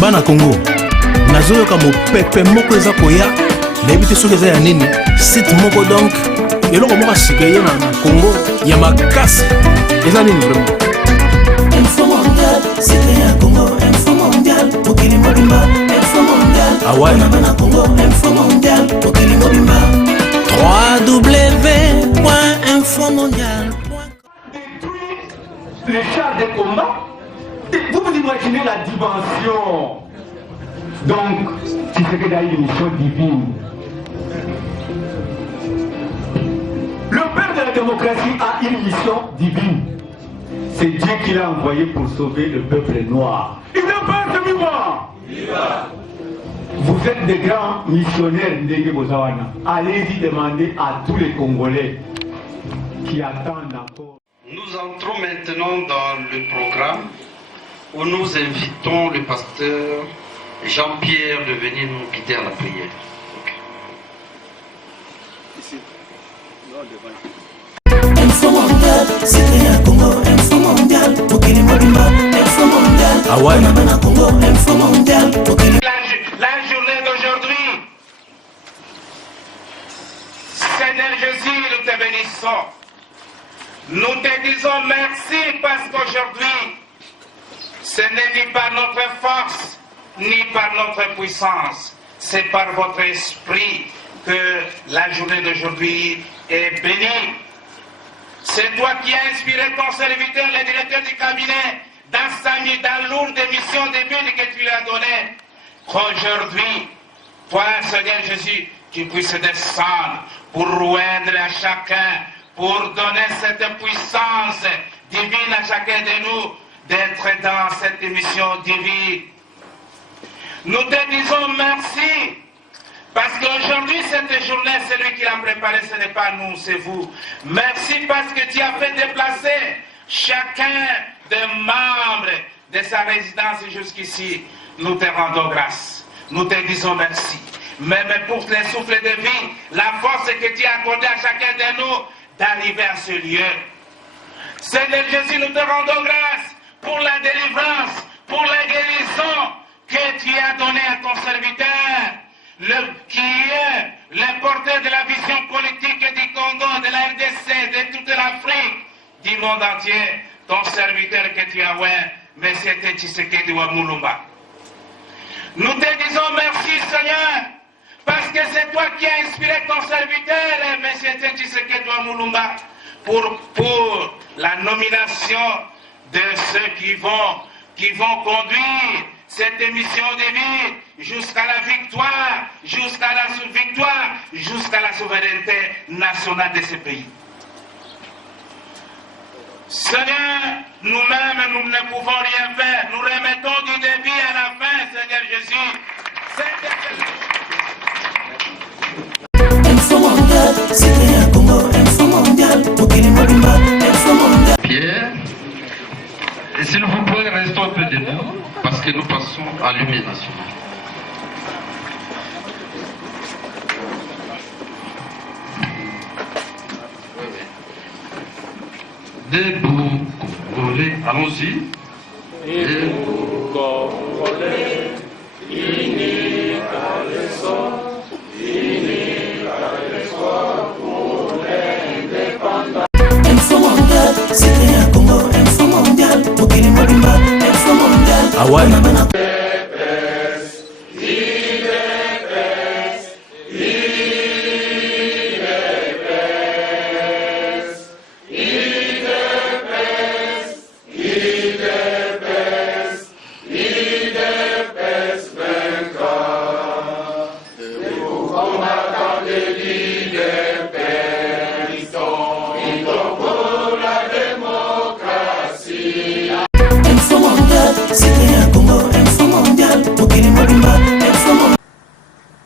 bana Congo nazoyoka mopepe moko eza koya nayebi te soki eza ya nini site moko donc eloko moko asika ye na Congo ya makasi eza nini vraiment Info mondial, c'était à Congo, info mondial, Pokili Mobimba, info mondial, ah ouais Bana Congo, info mondial, Pokili Mobimba. www.infomondial.com Détruire les chars de combat. Vous vous imaginez la dimension. Donc, tu sais que dans une mission divine. Le père de la démocratie a une mission divine. C'est Dieu qui l'a envoyé pour sauver le peuple noir. Il n'est pas demi-moi. Vous êtes des grands missionnaires Ndenge Bozawana. Allez-y demander à tous les Congolais qui attendent encore. Nous entrons maintenant dans le programme où nous invitons le pasteur Jean-Pierre de venir nous guider à la prière. Info mondial, c'était à Congo, info mondial, Pokili Mobimba, info mondial, ah ouais Bana Congo, info mondial, Pokili. La journée d'aujourd'hui, Seigneur Jésus, nous te bénissons. Nous te disons merci parce qu'aujourd'hui, ce n'est ni par notre force, ni par notre puissance. C'est par votre esprit que la journée d'aujourd'hui est bénie. C'est toi qui as inspiré ton serviteur, le directeur du cabinet, dans la lourde mission divine que tu lui as donnée. Qu'aujourd'hui, toi, Seigneur Jésus, tu puisses descendre pour joindre à chacun, pour donner cette puissance divine à chacun de nous, d'être dans cette mission divine. Nous te disons merci. Parce qu'aujourd'hui, cette journée, c'est lui qui l'a préparée, ce n'est pas nous, c'est vous. Merci parce que tu as fait déplacer chacun des membres de sa résidence jusqu'ici. Nous te rendons grâce. Nous te disons merci. Même pour les souffles de vie, la force que tu as accordée à chacun de nous d'arriver à ce lieu. Seigneur Jésus, nous te rendons grâce pour la délivrance, pour la guérison que tu as donnée à ton serviteur. Qui est le porteur de la vision politique du Congo, de la RDC, de toute l'Afrique, du monde entier, ton serviteur que tu as oint, M. Tshisekedi Wamulumba. Nous te disons merci, Seigneur, parce que c'est toi qui as inspiré ton serviteur, M. Tshisekedi Wamulumba, pour la nomination de ceux qui vont conduire cette émission de vie jusqu'à la victoire, jusqu'à la souveraineté nationale de ce pays. Seigneur, nous-mêmes, nous ne pouvons rien faire. Nous remettons du début à la fin, Seigneur Jésus. Info mondial, c'était à Congo, info mondial, Pokili Mobimba, info mondial. Pierre, et s'il vous plaît, restons un peu debout, parce que nous passons à l'hymne national. Debout, Congolais, allons-y. Debout, Congolais, unis à l'essor, unis à l'espoir pour l'indépendance. Info mondial, c'était à Congo, info mondial, Pokili Mobimba, info mondial, ah ouais Bana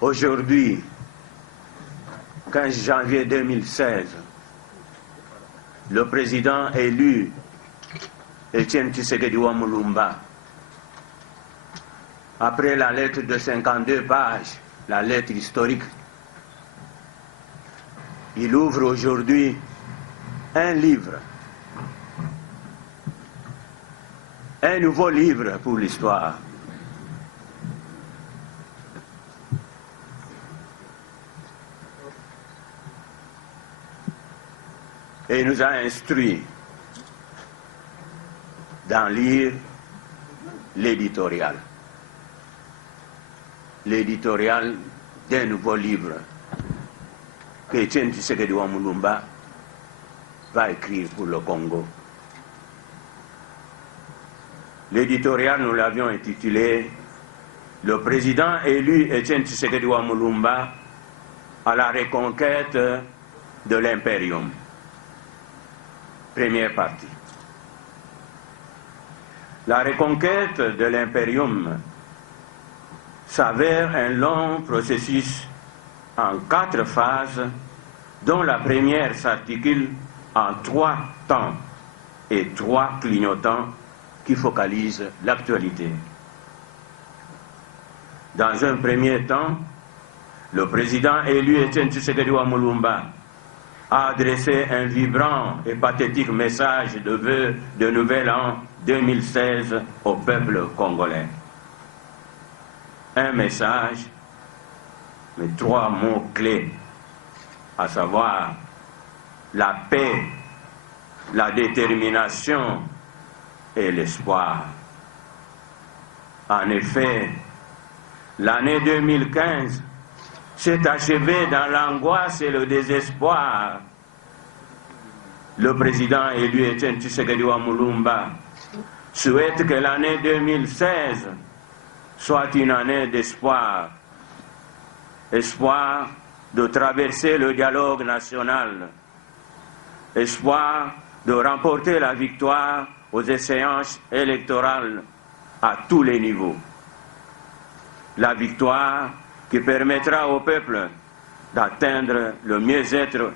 Aujourd'hui, 15 janvier 2016, le président élu Etienne Tshisekedi Wamulumba, après la lettre de 52 pages, la lettre historique, il ouvre aujourd'hui un livre, un nouveau livre pour l'histoire. et nous a instruit d'en lire l'éditorial. L'éditorial d'un nouveau livre que Etienne Tshisekedi wa Mulumba va écrire pour le Congo. L'éditorial, nous l'avions intitulé « Le président élu Etienne Tshisekedi wa Mulumba à la reconquête de l'impérium ». Première partie. La reconquête de l'impérium s'avère un long processus en 4 phases, dont la première s'articule en 3 temps et 3 clignotants qui focalisent l'actualité. Dans un premier temps, le président élu Etienne Tshisekedi wa Mulumba a adressé un vibrant et pathétique message de vœux de nouvel an 2016 au peuple congolais. Un message, mais 3 mots clés, à savoir la paix, la détermination et l'espoir. En effet, l'année 2015 s'est achevée dans l'angoisse et le désespoir. Le président élu Etienne Tshisekedi wa Mulumba souhaite que l'année 2016 soit une année d'espoir. Espoir de traverser le dialogue national. Espoir de remporter la victoire aux échéances électorales à tous les niveaux. La victoire qui permettra au peuple d'atteindre le mieux-être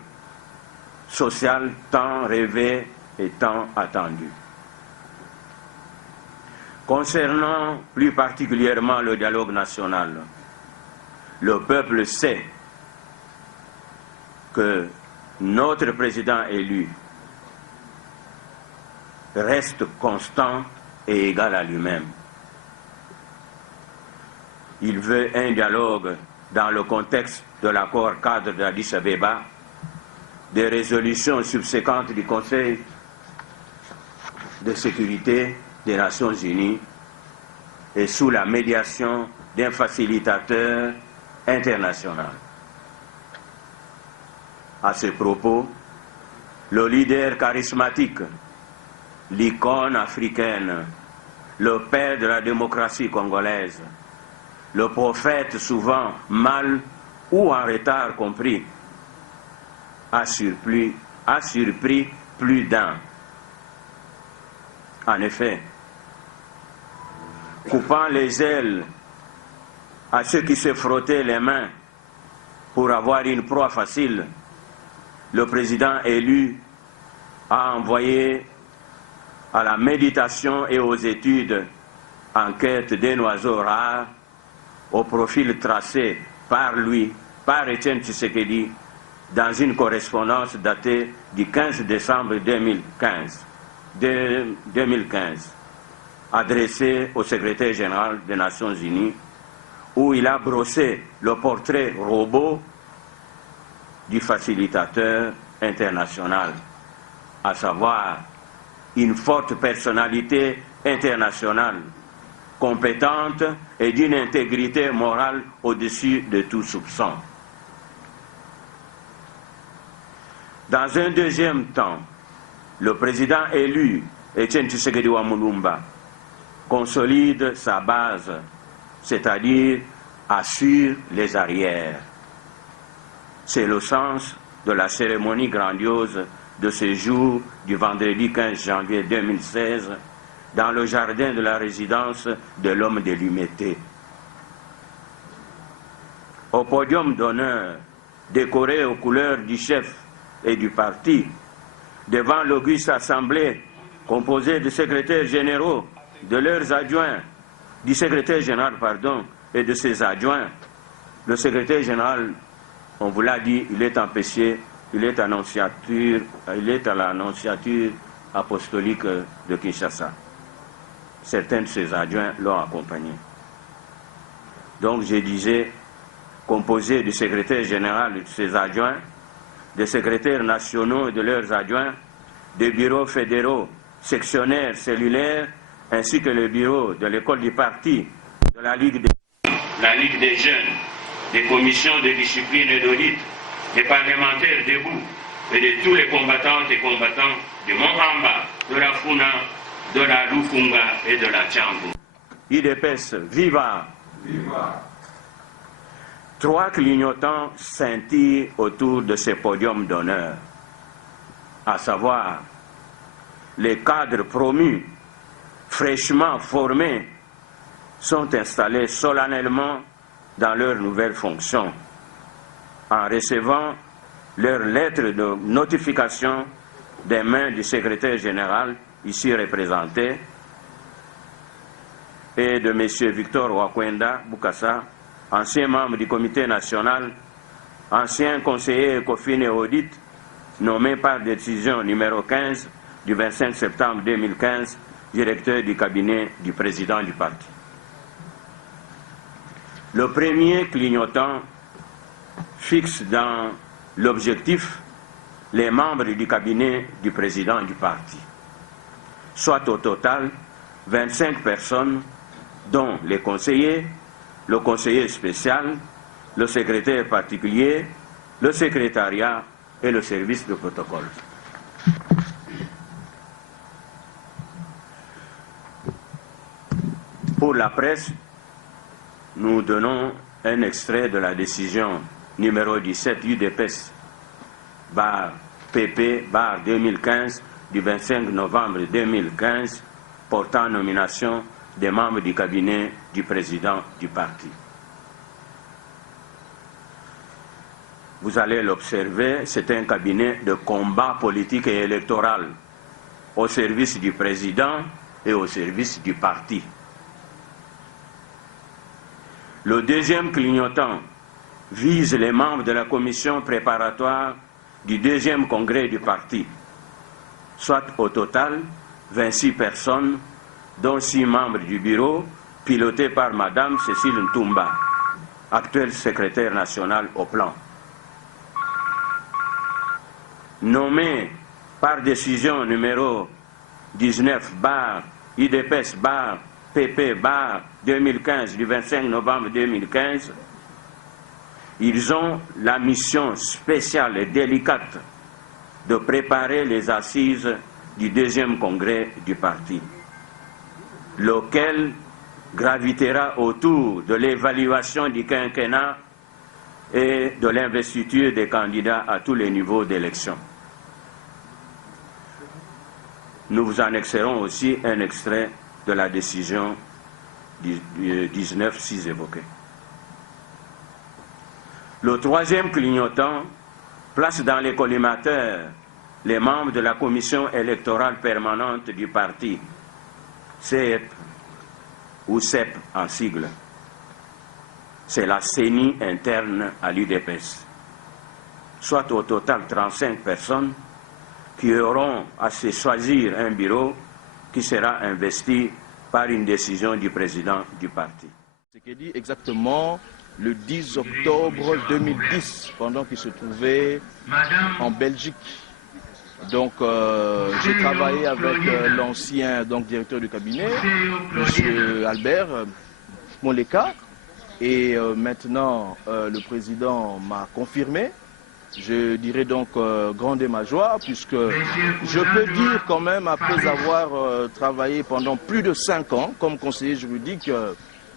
social tant rêvé et tant attendu. Concernant plus particulièrement le dialogue national, le peuple sait que notre président élu reste constant et égal à lui-même. Il veut un dialogue dans le contexte de l'accord cadre d'Addis Abeba, des résolutions subséquentes du Conseil de sécurité des Nations Unies et sous la médiation d'un facilitateur international. À ce propos, le leader charismatique, l'icône africaine, le père de la démocratie congolaise, le prophète souvent mal ou en retard compris, a surpris plus d'un. En effet, coupant les ailes à ceux qui se frottaient les mains pour avoir une proie facile, le président élu a envoyé à la méditation et aux études en quête d'un oiseau rare au profil tracé par lui, par Etienne Tshisekedi, dans une correspondance datée du 15 décembre 2015, adressée au secrétaire général des Nations Unies, où il a brossé le portrait robot du facilitateur international, à savoir une forte personnalité internationale, compétente et d'une intégrité morale au-dessus de tout soupçon. Dans un deuxième temps, le président élu, Etienne Tshisekedi wa Mulumba, consolide sa base, c'est-à-dire assure les arrières. C'est le sens de la cérémonie grandiose de ce jour du vendredi 15 janvier 2016 dans le jardin de la résidence de l'homme de l'Humité. Au podium d'honneur, décoré aux couleurs du chef et du parti, devant l'auguste assemblée composée de secrétaires généraux, de leurs adjoints, du secrétaire général, et de ses adjoints. Le secrétaire général, on vous l'a dit, il est empêché, il est à l'annonciature apostolique de Kinshasa. Certains de ses adjoints l'ont accompagné. Donc je disais, composé du secrétaire général et de ses adjoints, des secrétaires nationaux et de leurs adjoints, des bureaux fédéraux, sectionnaires, cellulaires, ainsi que le bureau de l'école du parti, de la Ligue des jeunes, des commissions de discipline et d'audit, des parlementaires debout et de tous les combattantes et combattants de Montamba, de la Funa, de la Lufunga et de la Tchango. UDPS, viva! Viva! 3 clignotants scintillent autour de ce podium d'honneur, à savoir les cadres promus, fraîchement formés, sont installés solennellement dans leurs nouvelles fonctions, en recevant leur lettre de notification des mains du secrétaire général, ici représenté, et de M. Victor Wakwenda Boukassa, ancien membre du comité national, ancien conseiller Ecofin et Audit, nommé par décision numéro 15 du 25 septembre 2015, directeur du cabinet du président du parti. Le premier clignotant fixe dans l'objectif les membres du cabinet du président du parti, soit au total 25 personnes, dont les conseillers, le conseiller spécial, le secrétaire particulier, le secrétariat et le service de protocole. Pour la presse, nous donnons un extrait de la décision numéro 17 UDPS PP 2015 du 25 novembre 2015 portant nomination des membres du cabinet du président du parti. Vous allez l'observer, c'est un cabinet de combat politique et électoral au service du président et au service du parti. Le deuxième clignotant vise les membres de la commission préparatoire du deuxième congrès du parti, soit au total 26 personnes, dont 6 membres du bureau, pilotés par Mme Cécile Ntoumba, actuelle secrétaire nationale au plan. Nommé par décision numéro 19 IDPS PP 2015 du 25 novembre 2015, ils ont la mission spéciale et délicate de préparer les assises du deuxième congrès du parti, lequel gravitera autour de l'évaluation du quinquennat et de l'investiture des candidats à tous les niveaux d'élection. Nous vous annexerons aussi un extrait de la décision du 19-6 évoquée. Le troisième clignotant place dans les collimateurs les membres de la commission électorale permanente du parti, CEP ou CEP en sigle. C'est la CENI interne à l'UDPS, soit au total 35 personnes qui auront à se choisir un bureau qui sera investi par une décision du président du parti. Ce qui est dit exactement le 10 octobre 2010, pendant qu'il se trouvait en Belgique. Donc j'ai travaillé avec l'ancien directeur du cabinet, M. Albert Moleka, et maintenant le président m'a confirmé. Je dirais donc grande est ma joie, puisque je peux dire quand même, après avoir travaillé pendant plus de 5 ans comme conseiller juridique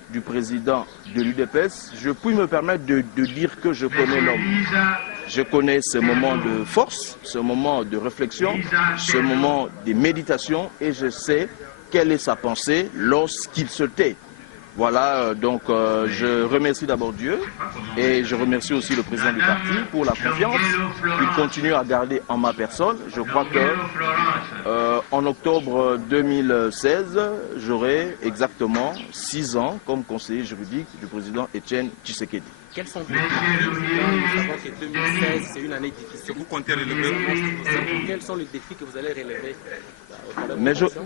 du président de l'UDPS, je puis me permettre de dire que je connais l'homme. Je connais ce moment de force, ce moment de réflexion, ce moment de méditation, et je sais quelle est sa pensée lorsqu'il se tait. Voilà, donc je remercie d'abord Dieu et je remercie aussi le président du parti pour la confiance qu'il continue à garder en ma personne. Je crois que en octobre 2016, j'aurai exactement 6 ans comme conseiller juridique du président Etienne Tshisekedi. Quels sont vos défis? Nous savons que 2016, c'est une année difficile. Vous comptez relever? Quels sont les défis que vous allez relever?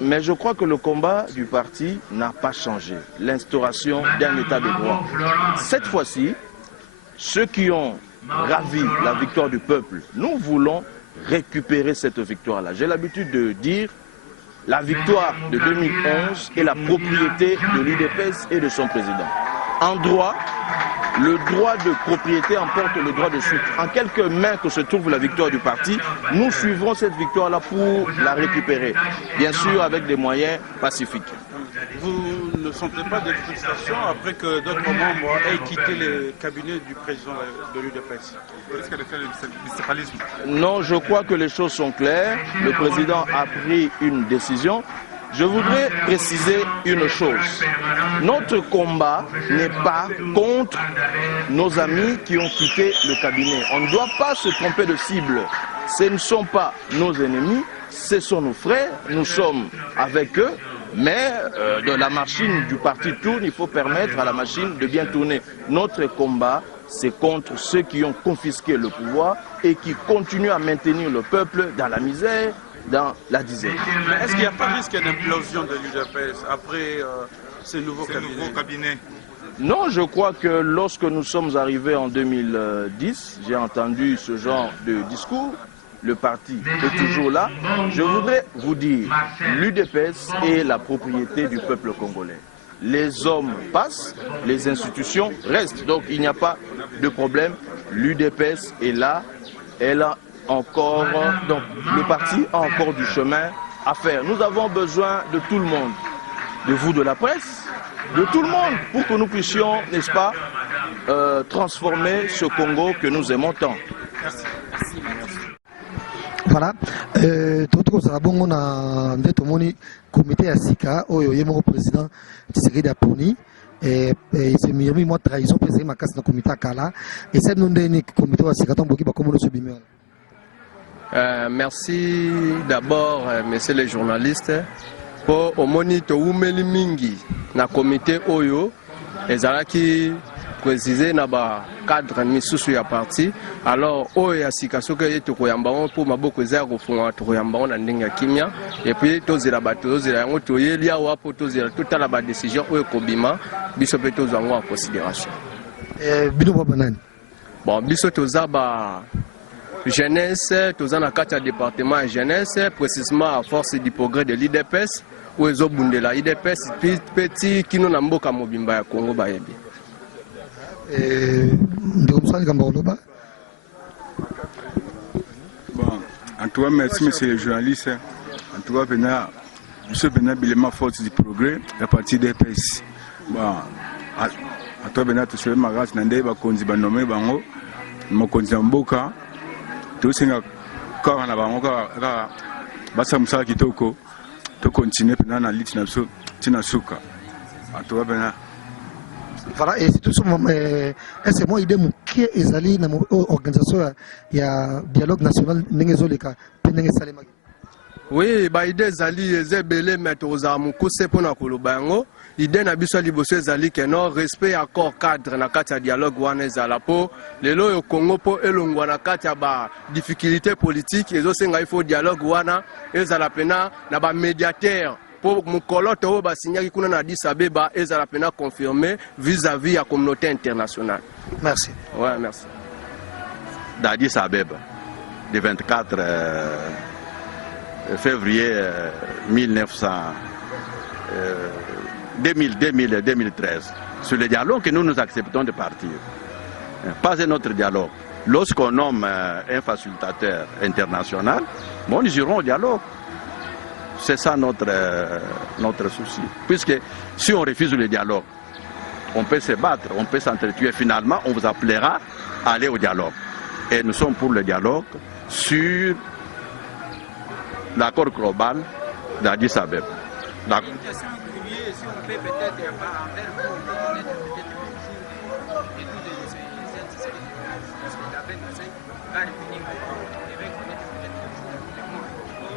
Mais je crois que le combat du parti n'a pas changé. L'instauration d'un état de droit. Cette fois-ci, ceux qui ont ravi, la victoire du peuple. Nous voulons récupérer cette victoire-là. J'ai l'habitude de dire la victoire de 2011 est la propriété de l'UDPS et de son président. En droit, le droit de propriété emporte le droit de suite. En quelques mains que se trouve la victoire du parti, nous suivrons cette victoire-là pour la récupérer. Bien sûr, avec des moyens pacifiques. Vous ne sentez pas de frustration après que d'autres membres aient quitté le cabinet du président de l'UDPS? Est-ce qu'elle fait le bicéphalisme? Non, je crois que les choses sont claires. Le président a pris une décision. Je voudrais préciser une chose. Notre combat n'est pas contre nos amis qui ont quitté le cabinet. On ne doit pas se tromper de cible. Ce ne sont pas nos ennemis, ce sont nos frères. Nous sommes avec eux. Mais de la machine du parti tourne, il faut permettre à la machine de bien tourner. Notre combat, c'est contre ceux qui ont confisqué le pouvoir et qui continuent à maintenir le peuple dans la misère, dans la disette. Mais est-ce qu'il n'y a pas de risque d'implosion de l'UDPS après ce nouveau cabinet? Non, je crois que lorsque nous sommes arrivés en 2010, j'ai entendu ce genre de discours. Le parti est toujours là. Je voudrais vous dire, l'UDPS est la propriété du peuple congolais. Les hommes passent, les institutions restent. Donc il n'y a pas de problème. L'UDPS est là. Elle a encore, donc le parti a encore du chemin à faire. Nous avons besoin de tout le monde, de vous, de la presse, de tout le monde, pour que nous puissions, n'est-ce pas, transformer ce Congo que nous aimons tant. Merci. Voilà, tokozala bongo na nde tomoni comité ya sika oyo ye moko président Tshisekedi aponi et c'est mieux moi trahison président makasi na comité kala et c'est nous ndeni comité ya sika tomboki ba komono subimé. Merci d'abord messieurs les journalistes pour omoni to umeli mingi na comité oyo ezalaki préciser na ba cadre misusu ya parti alors oyo ya sika soki yeto koyamba on pour maboko za kofunga to koyamba on na ndenge kimia et puis tozela bato tozela yango toyeli awa po tozela totala ba décision oyo kobima biso pe tozango en considération. Bino ba banani bon biso toza ba jeunesse toza na kati ya département ya jeunesse précisément à force du progrès de l'IDPS ou ezobundela IDPS petit kino na mboka mobimba ya Congo bayebi. Bon, en tout cas, merci monsieur le journaliste. En tout cas, monsieur Benabilema force du progrès, la partie des PS. Bon, à toi, Benat, tu sais, ma race, Nande, Bakonzi, Banomé, Bango, Mokonzi Mboka, tout ce qui est encore en avant, Bassa Moussa Kitoko, tu continues pendant la liste Tinasuka. En tout cas, Benat. Voilà, et c'est tout ça. Est-ce que moi, idée qui est allé dans l'organisation, il y a dialogue national, Nengezoleka, Penengesalema. Oui, bah idée zali ezebele mettre aux amukuse pour na kolobango. Idée na biso liboso zali que non respect accord cadre na kati ya dialogue wana ezala po lelo yo Congo po elongwa na kati ya ba difficulté politique ezo senga il faut dialogue wana ezala pena na ba médiateur. Pour Mukoloto oyo basignaki kuna na Addis Abeba ezala pena confirmé vis-à-vis la communauté internationale. Merci. Ouais, merci. D'Addis Abeba, le 24 février 2013, sur le dialogue que nous acceptons de partir. Pas un autre dialogue. Lorsqu'on nomme un facilitateur international, bon, nous irons au dialogue. C'est ça notre souci. Puisque si on refuse le dialogue, on peut se battre, on peut s'entretuer. Finalement, on vous appellera à aller au dialogue. Et nous sommes pour le dialogue sur l'accord global d'Addis Abeba.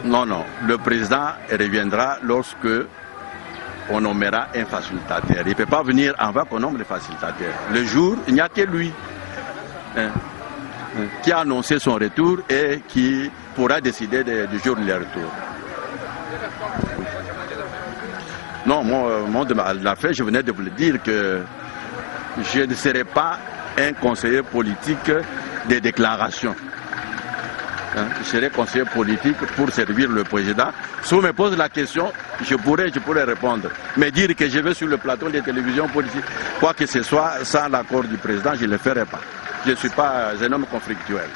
Non, non. Le président reviendra lorsque on nommera un facilitateur. Il ne peut pas venir avant qu'on nomme le facilitateur. Le jour, il n'y a que lui qui a annoncé son retour et qui pourra décider du jour de leur retour. Non, moi, de la fait, je venais de vous le dire que je ne serai pas un conseiller politique des déclarations. Je serai conseiller politique pour servir le président. Si on me pose la question, je pourrais répondre. Mais dire que je vais sur le plateau des télévisions politiques, quoi que ce soit, sans l'accord du président, je ne le ferai pas. Je ne suis pas un homme conflictuel.